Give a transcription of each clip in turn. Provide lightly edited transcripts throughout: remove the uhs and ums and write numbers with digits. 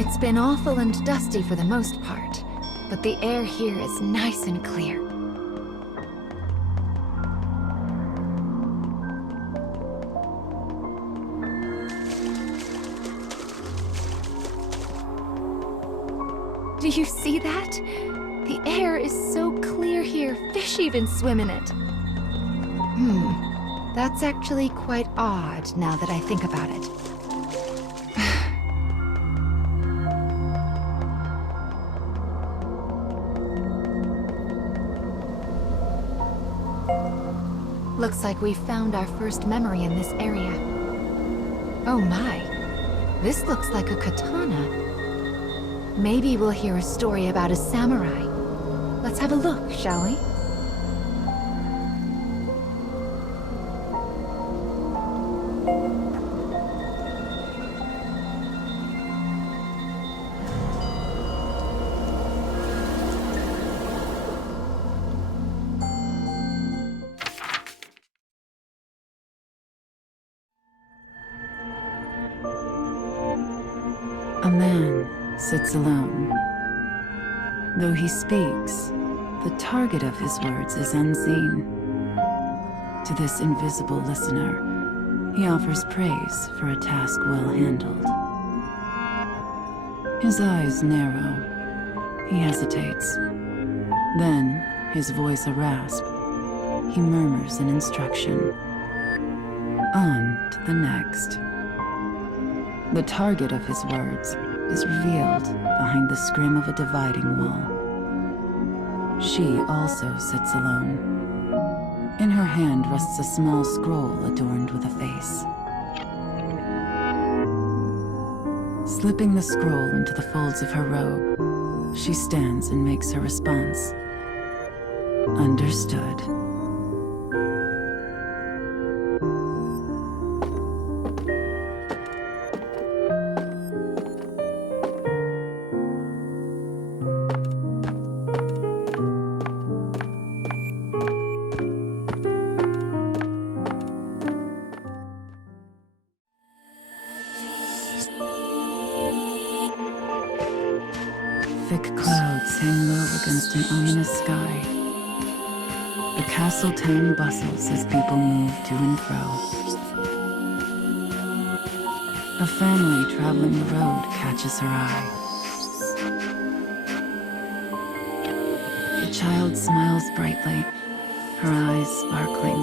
It's been awful and dusty for the most part, but the air here is nice and clear. Do you see that? The air is so clear here, fish even swim in it. That's actually quite odd now that I think about it. Looks like we found our first memory in this area. Oh my, this looks like a katana. Maybe we'll hear a story about a samurai. Let's have a look, shall we? A man sits alone. Though he speaks, the target of his words is unseen. To this invisible listener, he offers praise for a task well handled. His eyes narrow. He hesitates. Then, his voice a rasp, he murmurs an instruction. On to the next. The target of his words is revealed behind the scrim of a dividing wall. She also sits alone. In her hand rests a small scroll adorned with a face. Slipping the scroll into the folds of her robe, she stands and makes her response. Understood. Thick clouds hang low against an ominous sky. The castle town bustles as people move to and fro. A family traveling the road catches her eye. The child smiles brightly, her eyes sparkling.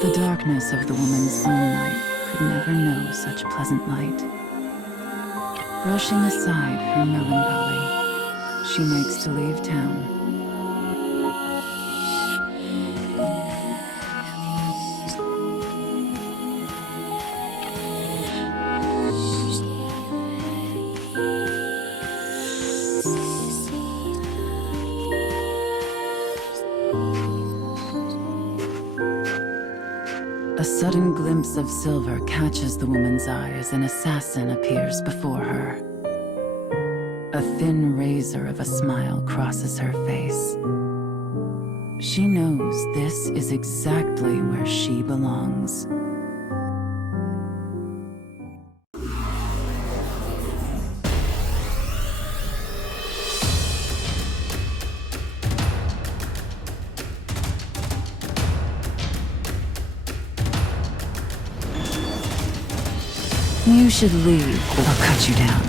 The darkness of the woman's own life could never know such pleasant light. Brushing aside her melancholy, she makes to leave town. A sudden glimpse of silver catches the woman's eye as an assassin appears before her. A thin razor of a smile crosses her face. She knows this is exactly where she belongs. You should leave, or I'll cut you down.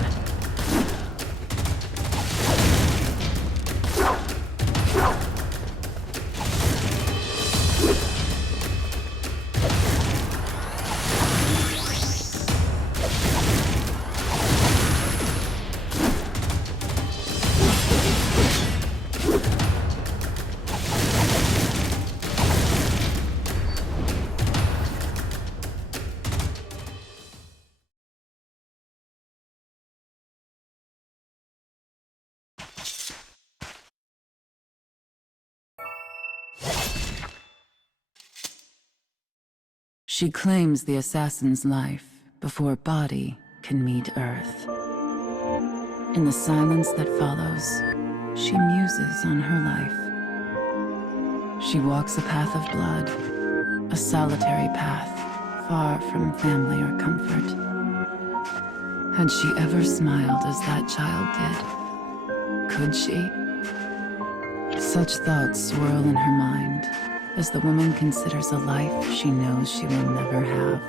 She claims the assassin's life before body can meet Earth. In the silence that follows, she muses on her life. She walks a path of blood, a solitary path, far from family or comfort. Had she ever smiled as that child did? Could she? Such thoughts swirl in her mind as the woman considers a life she knows she will never have.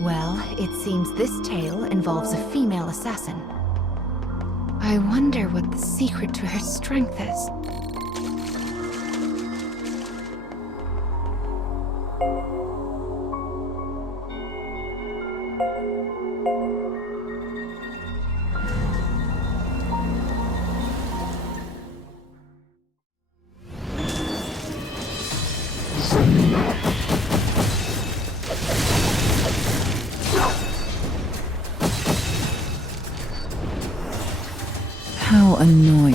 Well, it seems this tale involves a female assassin. I wonder what the secret to her strength is. How annoying.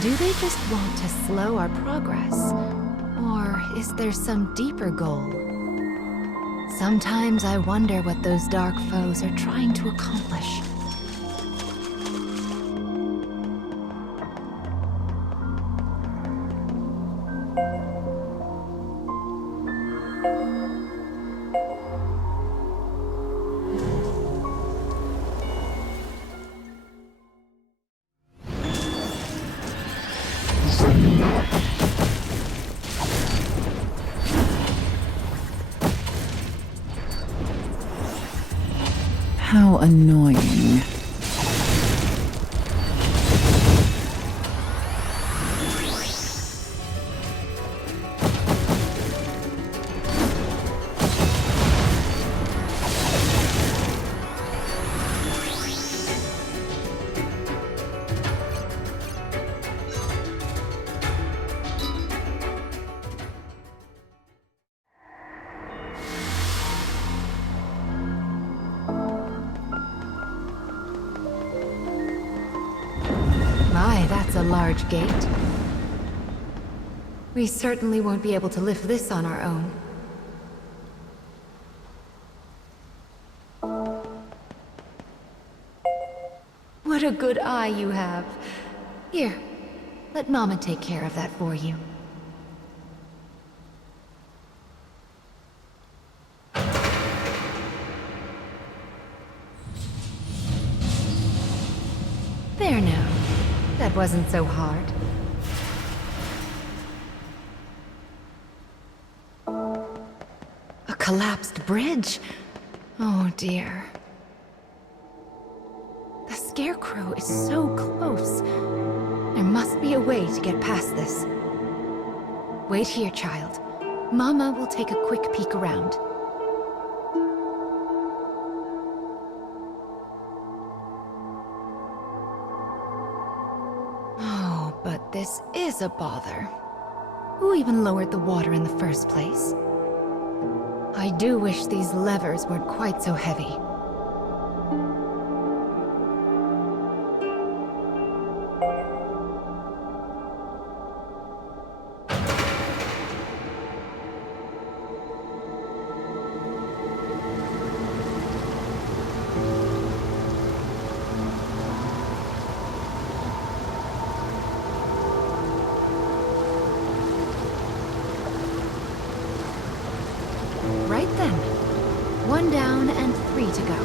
Do they just want to slow our progress? Or is there some deeper goal? Sometimes I wonder what those dark foes are trying to accomplish. How annoying. My, that's a large gate. We certainly won't be able to lift this on our own. What a good eye you have. Here, let Mama take care of that for you. There now. That wasn't so hard. A collapsed bridge? Oh dear. The Scarecrow is so close. There must be a way to get past this. Wait here, child. Mama will take a quick peek around. Oh, but this is a bother. Who even lowered the water in the first place? I do wish these levers weren't quite so heavy. Right then. 1 down and 3 to go.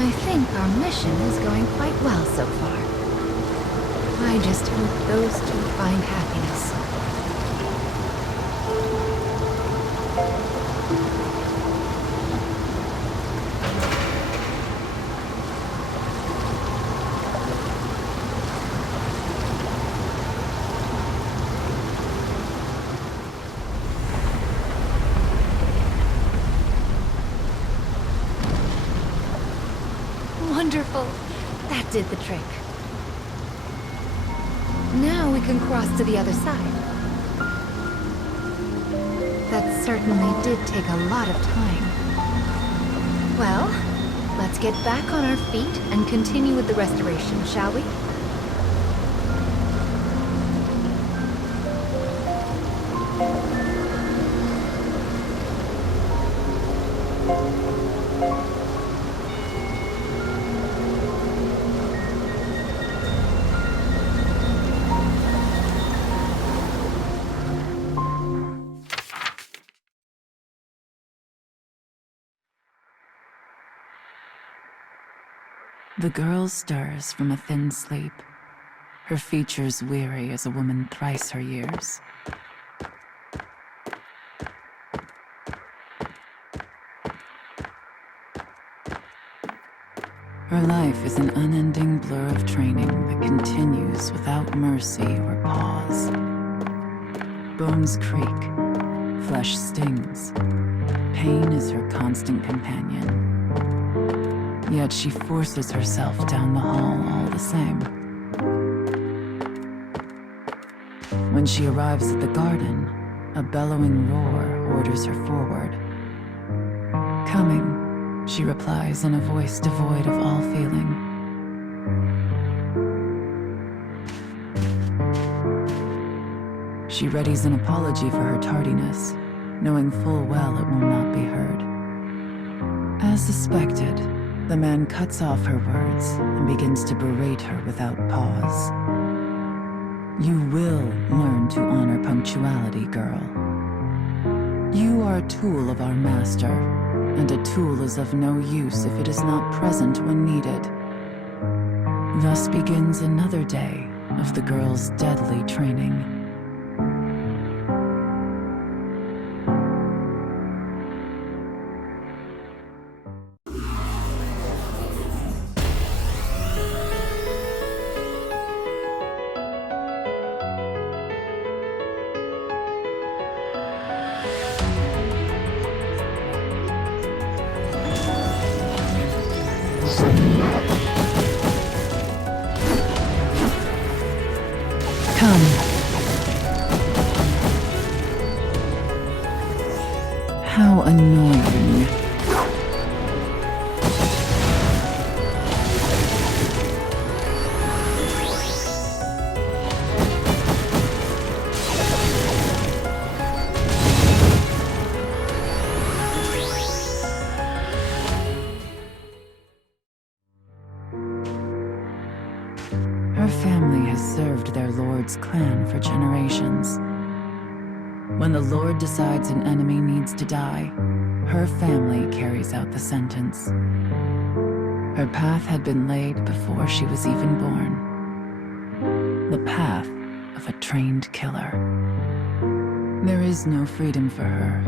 I think our mission is going quite well so far. I just hope those two find happiness. Wonderful! That did the trick. Now we can cross to the other side. That certainly did take a lot of time. Well, let's get back on our feet and continue with the restoration, shall we? The girl stirs from a thin sleep, her features weary as a woman thrice her years. Her life is an unending blur of training that continues without mercy or pause. Bones creak, flesh stings, pain is her constant companion. Yet she forces herself down the hall all the same. When she arrives at the garden, a bellowing roar orders her forward. Coming, she replies in a voice devoid of all feeling. She readies an apology for her tardiness, knowing full well it will not be heard. As suspected, the man cuts off her words and begins to berate her without pause. You will learn to honor punctuality, girl. You are a tool of our master, and a tool is of no use if it is not present when needed. Thus begins another day of the girl's deadly training. Come. How annoying. Her family has served their lord's clan for generations. When the lord decides an enemy needs to die, her family carries out the sentence. Her path had been laid before she was even born. The path of a trained killer. There is no freedom for her,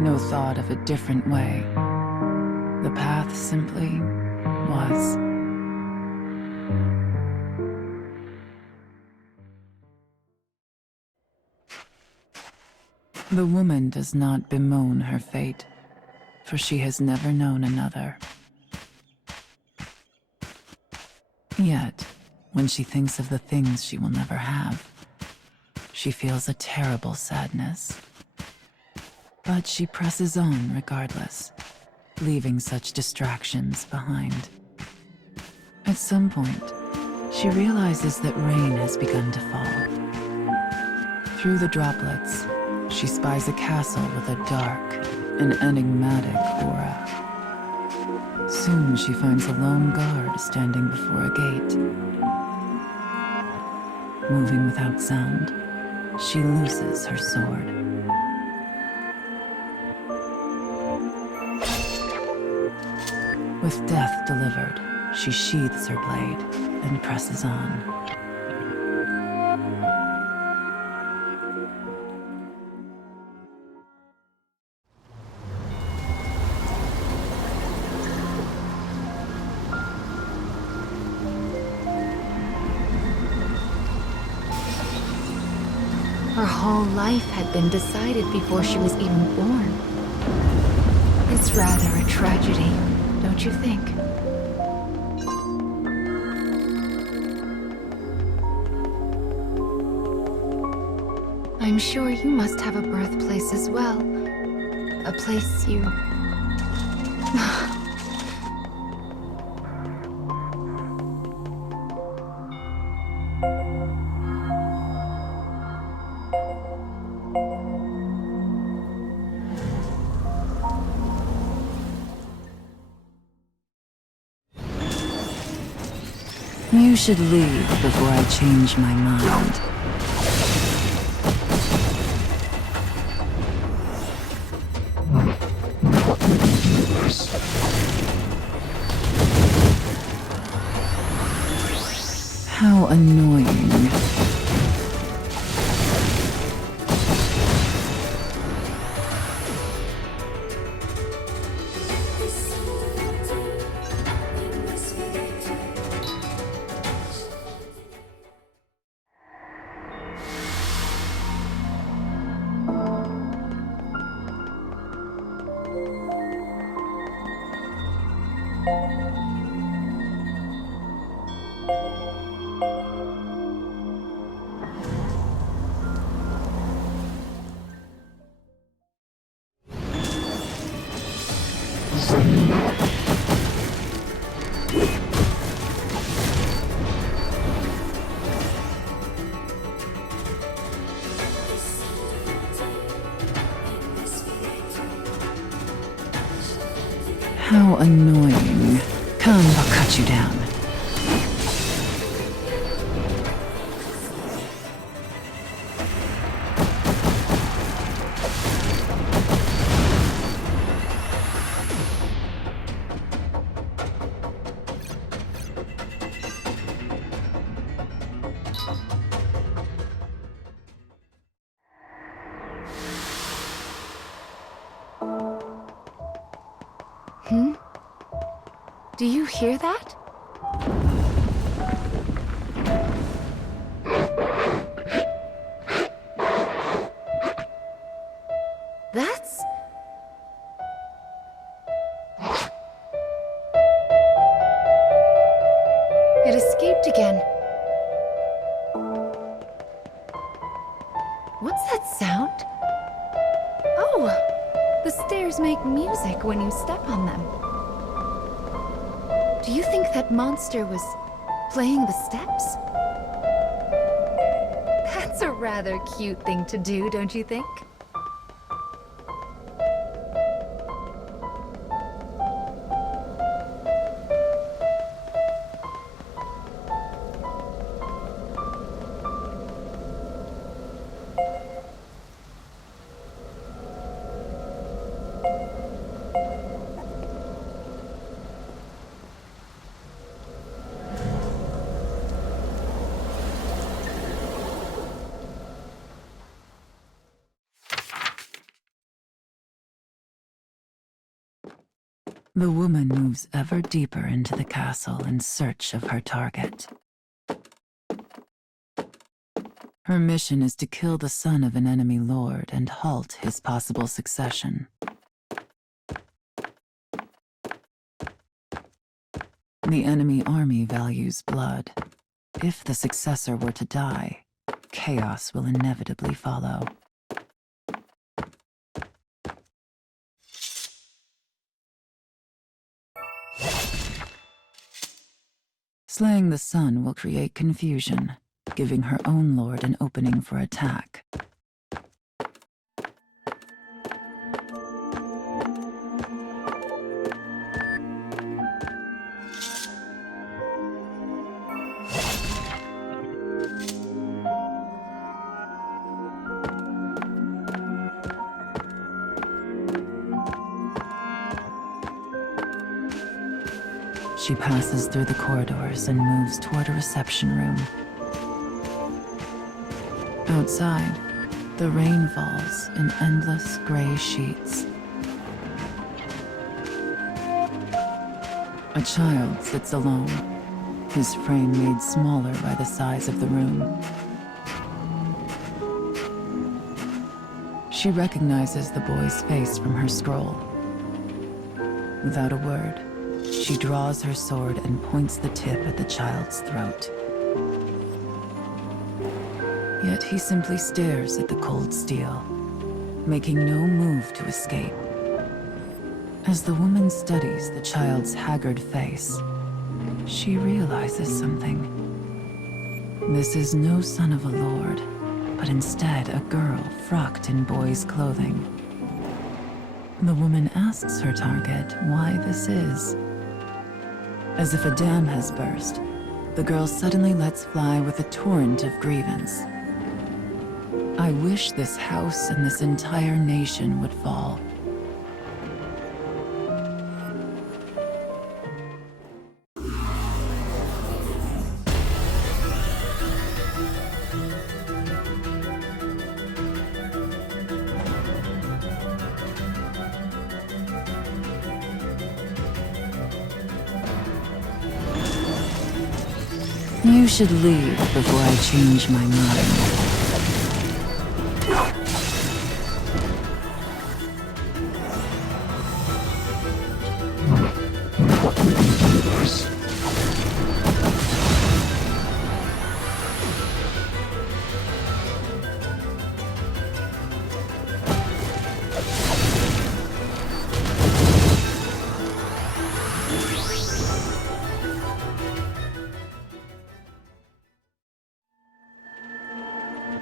no thought of a different way. The path simply was. The woman does not bemoan her fate, for she has never known another. Yet, when she thinks of the things she will never have, she feels a terrible sadness. But she presses on regardless, leaving such distractions behind. At some point, she realizes that rain has begun to fall. Through the droplets, she spies a castle with a dark and enigmatic aura. Soon she finds a lone guard standing before a gate. Moving without sound, she looses her sword. With death delivered, she sheathes her blade and presses on. Her whole life had been decided before she was even born. It's rather a tragedy, don't you think? I'm sure you must have a birthplace as well. A place you... You should leave before I change my mind. How annoying. How annoying. Come, I'll cut you down. Do you hear that? That's... It escaped again. What's that sound? Oh! The stairs make music when you step on them. Do you think that monster was playing the steps? That's a rather cute thing to do, don't you think? The woman moves ever deeper into the castle in search of her target. Her mission is to kill the son of an enemy lord and halt his possible succession. The enemy army values blood. If the successor were to die, chaos will inevitably follow. Slaying the son will create confusion, giving her own lord an opening for attack. She passes through the corridors and moves toward a reception room. Outside, the rain falls in endless gray sheets. A child sits alone, his frame made smaller by the size of the room. She recognizes the boy's face from her scroll. Without a word, she draws her sword and points the tip at the child's throat. Yet he simply stares at the cold steel, making no move to escape. As the woman studies the child's haggard face, she realizes something. This is no son of a lord, but instead a girl frocked in boy's clothing. The woman asks her target why this is. As if a dam has burst, the girl suddenly lets fly with a torrent of grievance. I wish this house and this entire nation would fall. You should leave before I change my mind.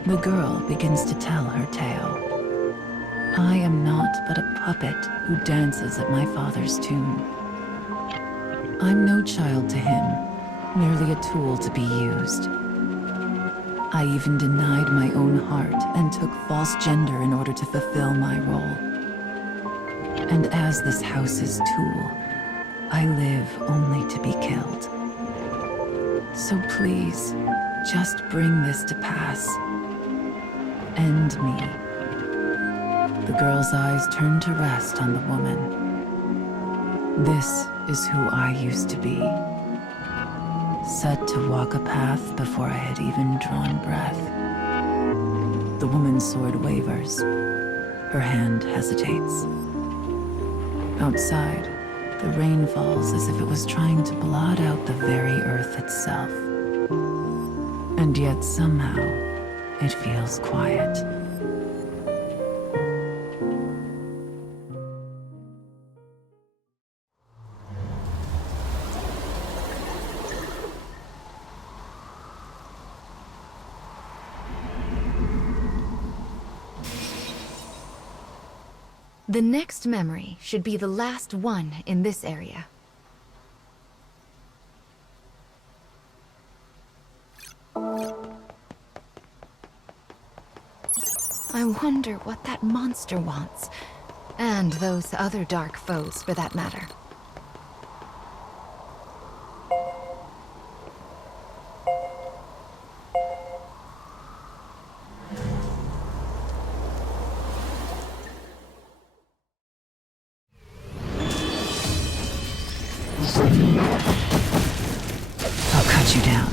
The girl begins to tell her tale. I am not but a puppet who dances at my father's tune. I'm no child to him, merely a tool to be used. I even denied my own heart and took false gender in order to fulfill my role. And as this house's tool, I live only to be killed. So please, just bring this to pass. End me. The girl's eyes turn to rest on the woman. This is who I used to be. Set to walk a path before I had even drawn breath. The woman's sword wavers. Her hand hesitates. Outside, the rain falls as if it was trying to blot out the very earth itself. And yet somehow, it feels quiet. The next memory should be the last one in this area. I wonder what that monster wants, and those other dark foes for that matter. I'll cut you down.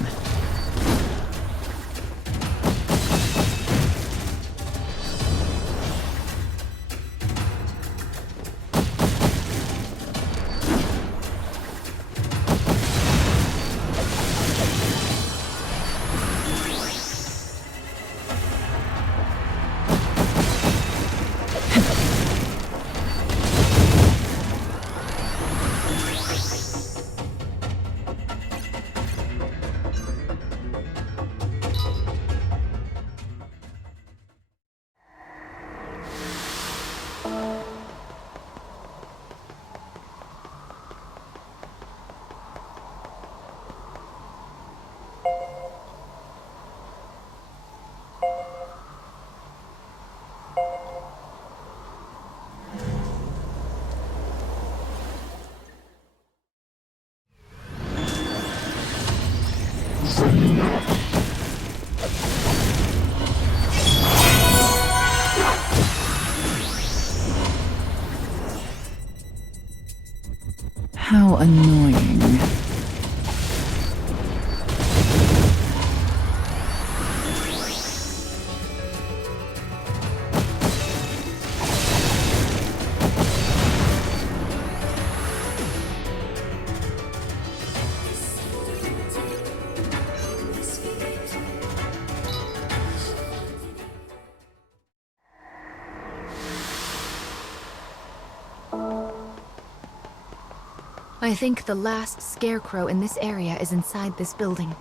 How annoying. I think the last scarecrow in this area is inside this building.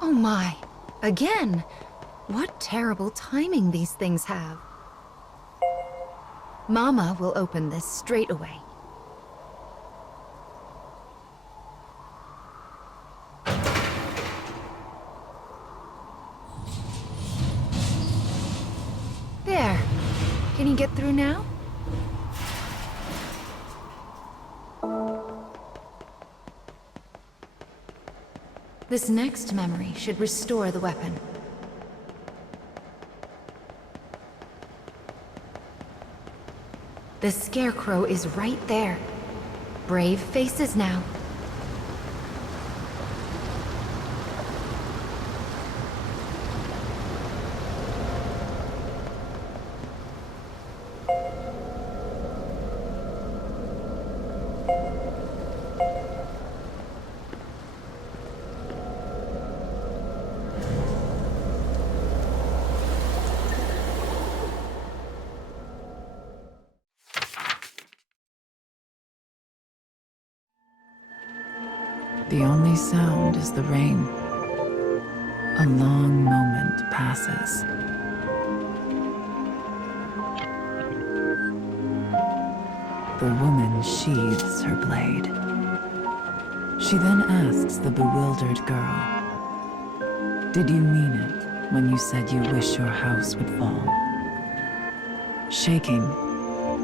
Oh my! Again! What terrible timing these things have. Mama will open this straight away. There. Can you get through now? This next memory should restore the weapon. The scarecrow is right there. Brave faces now. The only sound is the rain. A long moment passes. The woman sheathes her blade. She then asks the bewildered girl, "Did you mean it when you said you wish your house would fall?" Shaking,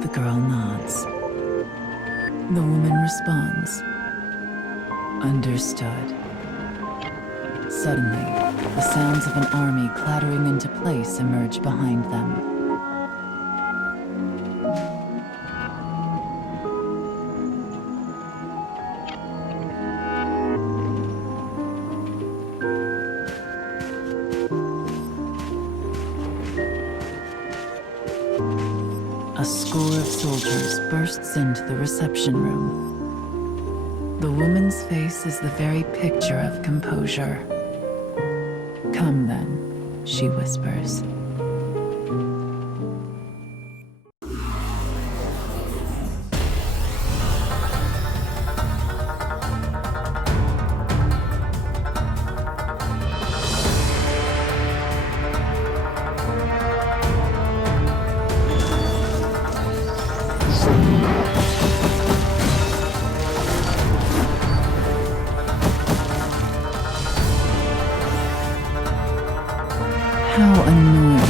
the girl nods. The woman responds, "Understood." Suddenly, the sounds of an army clattering into place emerge behind them. A score of soldiers bursts into the reception room. The woman's face is the very picture of composure. "Come then," she whispers. How annoying.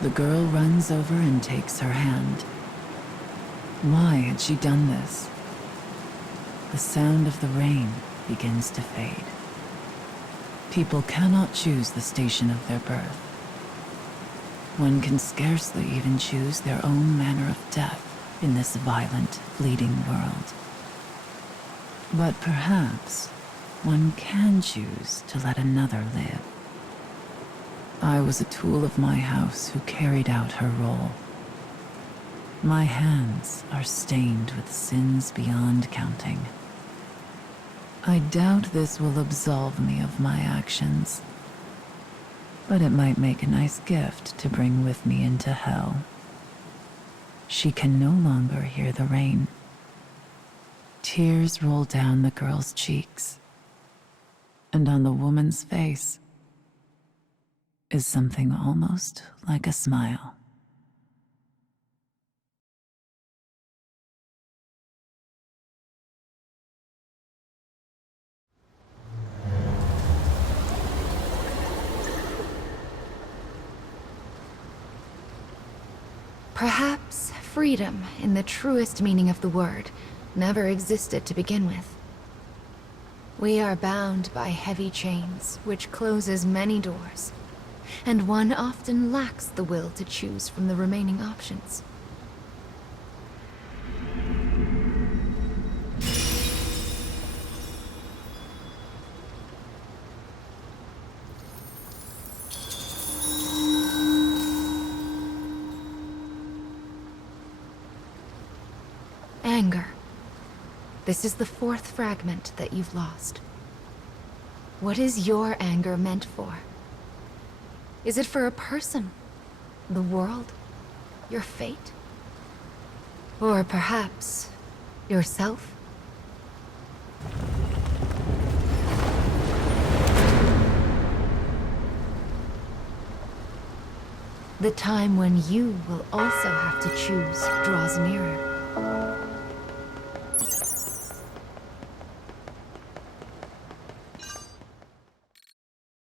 The girl runs over and takes her hand. Why had she done this? The sound of the rain begins to fade. People cannot choose the station of their birth. One can scarcely even choose their own manner of death in this violent, fleeting world. But perhaps one can choose to let another live. I was a tool of my house who carried out her role. My hands are stained with sins beyond counting. I doubt this will absolve me of my actions, but it might make a nice gift to bring with me into hell. She can no longer hear the rain. Tears roll down the girl's cheeks, and on the woman's face is something almost like a smile. Perhaps freedom, in the truest meaning of the word, never existed to begin with. We are bound by heavy chains, which closes many doors, and one often lacks the will to choose from the remaining options. Anger. This is the fourth fragment that you've lost. What is your anger meant for? Is it for a person? The world? Your fate? Or perhaps yourself? The time when you will also have to choose draws nearer.